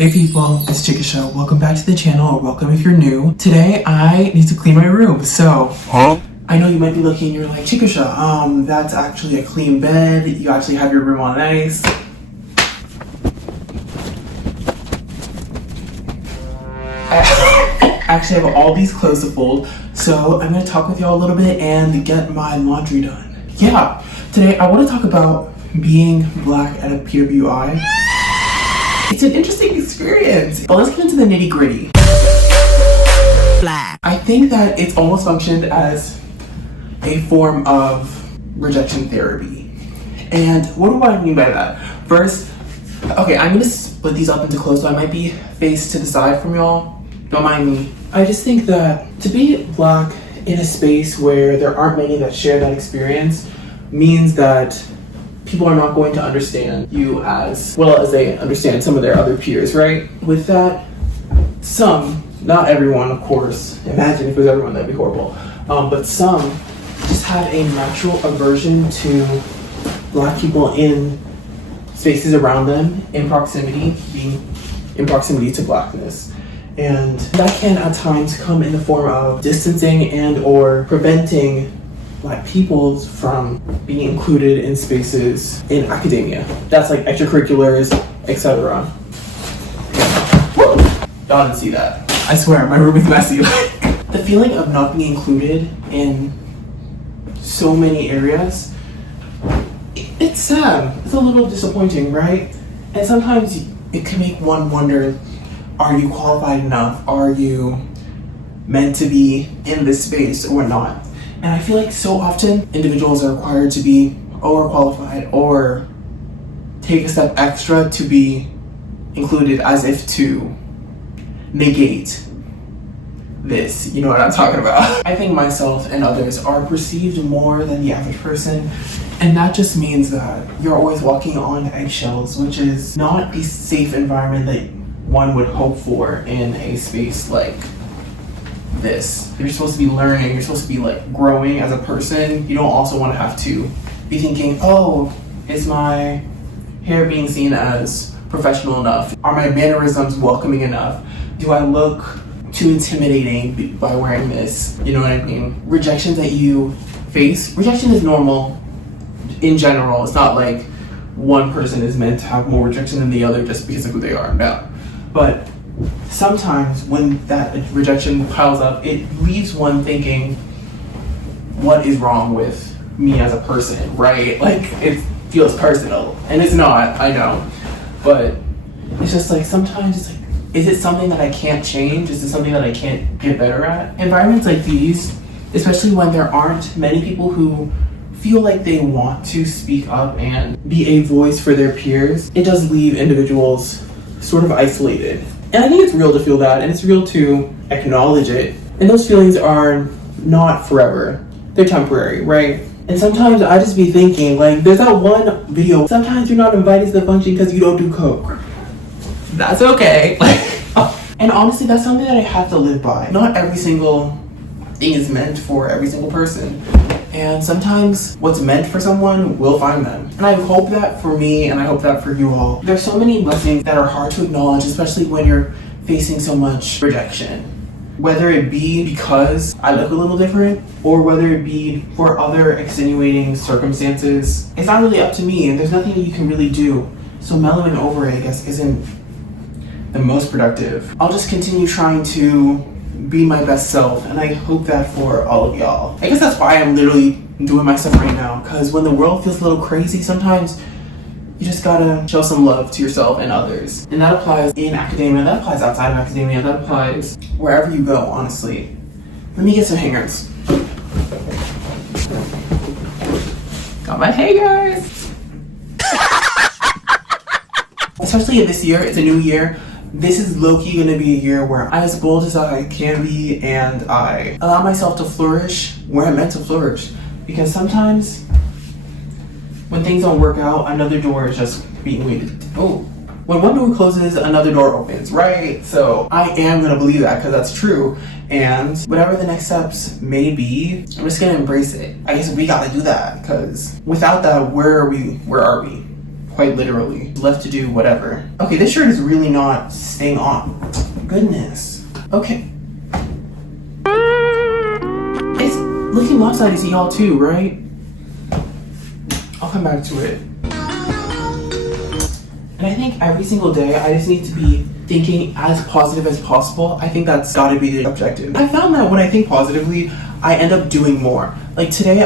Hey people, it's Chikesea. Welcome back to the channel, or welcome if you're new. Today, I need to clean my room, so... I know you might be looking and you're like, Chikesea, that's actually a clean bed. You actually have your room on ice. I actually have all these clothes to fold, so I'm going to talk with y'all a little bit and get my laundry done. Yeah, today I want to talk about being black at a PWI. It's an interesting experience, but let's get into the nitty gritty. I think that it's almost functioned as a form of rejection therapy. And what do I mean by that? First, okay, I'm gonna split these up into clothes, so I might be faced to the side from y'all. Don't mind me. I just think that to be black in a space where there aren't many that share that experience means that people are not going to understand you as well as they understand some of their other peers, right? With that, some, not everyone, of course, imagine if it was everyone, that'd be horrible, but some just have a natural aversion to black people in spaces around them, in proximity, being in proximity to blackness. And that can at times come in the form of distancing and or preventing black people from being included in spaces in academia. That's like extracurriculars, etc. Y'all didn't see that. I swear, my room is messy. The feeling of not being included in so many areas, it's sad. It's a little disappointing, right? And sometimes it can make one wonder, are you qualified enough? Are you meant to be in this space or not? And I feel like so often individuals are required to be overqualified or take a step extra to be included, as if to negate this. You know what I'm talking about. I think myself and others are perceived more than the average person, and that just means that you're always walking on eggshells, which is not the safe environment that one would hope for in a space like this. You're supposed to be learning, you're supposed to be like growing as a person. You don't also want to have to be thinking, oh, is my hair being seen as professional enough? Are my mannerisms welcoming enough? Do I look too intimidating by wearing this? You know what I mean? Rejection that you face, rejection is normal in general. It's not like one person is meant to have more rejection than the other just because of who they are. No. But sometimes when that rejection piles up, it leaves one thinking, what is wrong with me as a person, right? Like, it feels personal, and it's not, I know, but it's just like, sometimes it's like, is it something that I can't change? Is it something that I can't get better at? Environments like these, especially when there aren't many people who feel like they want to speak up and be a voice for their peers, it does leave individuals sort of isolated. And I think it's real to feel that, and it's real to acknowledge it. And those feelings are not forever. They're temporary, right? And sometimes I just be thinking, like, there's that one video, sometimes you're not invited to the function because you don't do coke. That's okay. And honestly, that's something that I have to live by. Not every single thing is meant for every single person. And sometimes what's meant for someone will find them. And I hope that for me, and I hope that for you all. There's so many blessings that are hard to acknowledge, especially when you're facing so much rejection. Whether it be because I look a little different, or whether it be for other extenuating circumstances, it's not really up to me, and there's nothing you can really do. So mellowing over it, I guess, isn't the most productive. I'll just continue trying to be my best self, and I hope that for all of y'all. I guess that's why I'm literally doing my stuff right now, because when the world feels a little crazy, sometimes you just gotta show some love to yourself and others. And that applies in academia, that applies outside of academia, that applies wherever you go, honestly. Let me get some hangers. Got my hangers! Especially this year, it's a new year. This is low-key gonna be a year where I'm as bold as I can be, and I allow myself to flourish where I'm meant to flourish. Because sometimes when things don't work out, another door is just being waited. Oh, when one door closes, another door opens, right? So I am gonna believe that because that's true. And whatever the next steps may be, I'm just gonna embrace it. I guess we gotta do that, because without that, where are we? quite literally. Left to do whatever. Okay, this shirt is really not staying on. Goodness. Okay. It's looking lopsided to y'all too, right? I'll come back to it. And I think every single day I just need to be thinking as positive as possible. I think that's gotta be the objective. I found that when I think positively, I end up doing more. Like today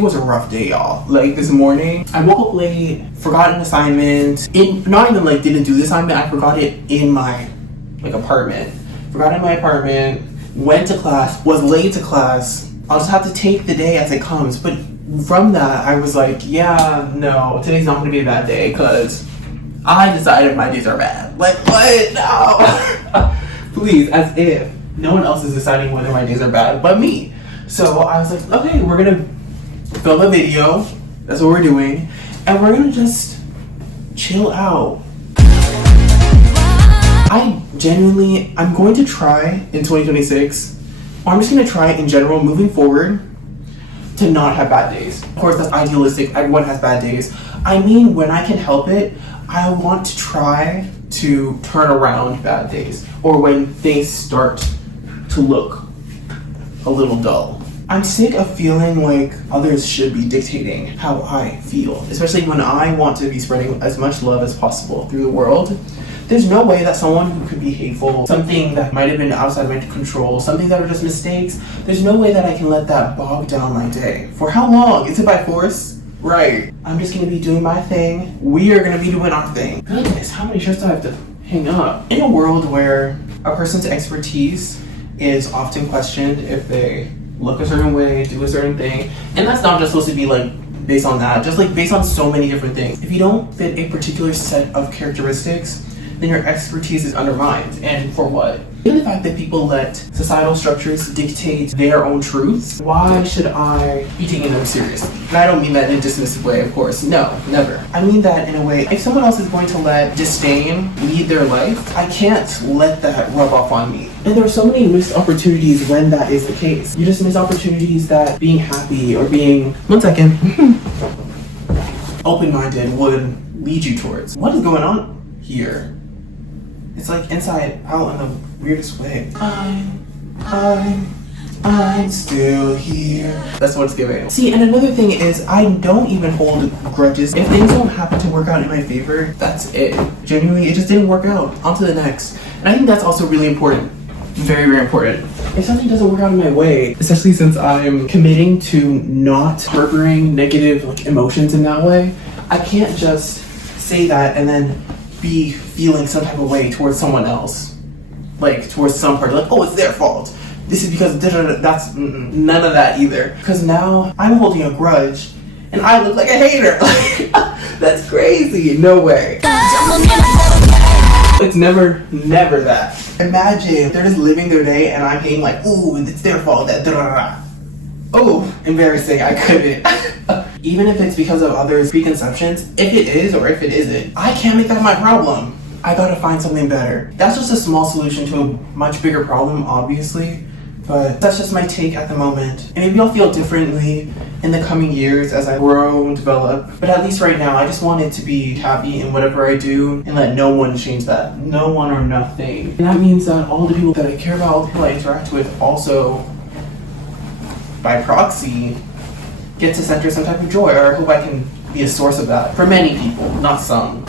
was a rough day, y'all. Like this morning, I woke up late, forgot an assignment. Not even like didn't do the assignment, I forgot it in my apartment. Forgot in my apartment, went to class, was late to class. I'll just have to take the day as it comes. But from that, I was like, yeah, no, today's not gonna be a bad day because I decided my days are bad. Like, what? No. Please, as if no one else is deciding whether my days are bad but me. So I was like, okay, we're gonna film a video. That's what we're doing. And we're gonna just chill out. I'm going to try in 2026, or I'm just gonna try in general moving forward to not have bad days. Of course, that's idealistic. Everyone has bad days. I mean, when I can help it, I want to try to turn around bad days, or when things start to look a little dull. I'm sick of feeling like others should be dictating how I feel, especially when I want to be spreading as much love as possible through the world. There's no way that someone who could be hateful, something that might have been outside my control, something that are just mistakes, there's no way that I can let that bog down my day. For how long? Is it by force? Right. I'm just gonna be doing my thing. We are gonna be doing our thing. Goodness, how many shirts do I have to hang up? In a world where a person's expertise is often questioned if they look a certain way, do a certain thing, and that's not just supposed to be like based on that, just like based on so many different things. If you don't fit a particular set of characteristics, then your expertise is undermined. And for what? Given the fact that people let societal structures dictate their own truths, why should I be taking them seriously? And I don't mean that in a dismissive way, of course. No, never. I mean that in a way, if someone else is going to let disdain lead their life, I can't let that rub off on me. And there are so many missed opportunities when that is the case. You just miss opportunities that being happy or being, one second, open-minded would lead you towards. What is going on here? It's like inside out in the weirdest way. I'm still here. That's what it's giving. See, and another thing is I don't even hold grudges. If things don't happen to work out in my favor, that's it. Genuinely, it just didn't work out. On to the next. And I think that's also really important. Very, very important. If something doesn't work out in my way, especially since I'm committing to not harboring negative emotions in that way, I can't just say that and then be feeling some type of way towards someone else, like towards some party, like, oh, it's their fault. This is because that's none of that either. Because now I'm holding a grudge, and I look like a hater. That's crazy. No way. It's never that. Imagine they're just living their day, and I'm being like, ooh, it's their fault. That oh, embarrassing. I couldn't. Even if it's because of others' preconceptions, if it is or if it isn't, I can't make that my problem. I gotta find something better. That's just a small solution to a much bigger problem, obviously, but that's just my take at the moment. And maybe I'll feel differently in the coming years as I grow and develop, but at least right now, I just wanted to be happy in whatever I do and let no one change that. No one or nothing. And that means that all the people that I care about, all the people I interact with, also, by proxy, get to center some type of joy, or I hope I can be a source of that for many people, not some.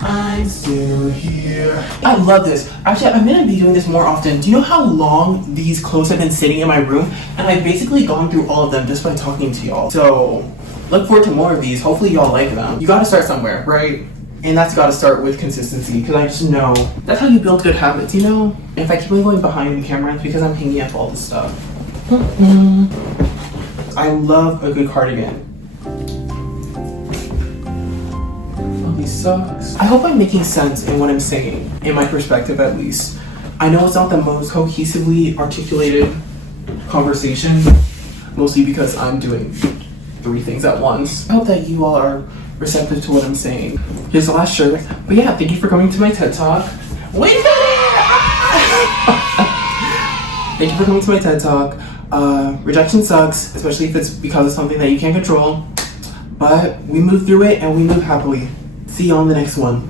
I'm still here. I love this. Actually, I'm gonna be doing this more often. Do you know how long these clothes have been sitting in my room? And I've basically gone through all of them just by talking to y'all. So look forward to more of these. Hopefully y'all like them. You gotta start somewhere, right? And that's gotta start with consistency, because I just know that's how you build good habits, you know? If I keep on going behind the camera, it's because I'm hanging up all this stuff. I love a good cardigan. Oh, these socks. I hope I'm making sense in what I'm saying, in my perspective at least. I know it's not the most cohesively articulated conversation, mostly because I'm doing 3 things at once. I hope that you all are receptive to what I'm saying. Here's the last shirt. But yeah, thank you for coming to my TED Talk. Wait a minute! Thank you for coming to my TED Talk. Rejection sucks, especially if it's because of something that you can't control. But we move through it and we move happily. See you on the next one.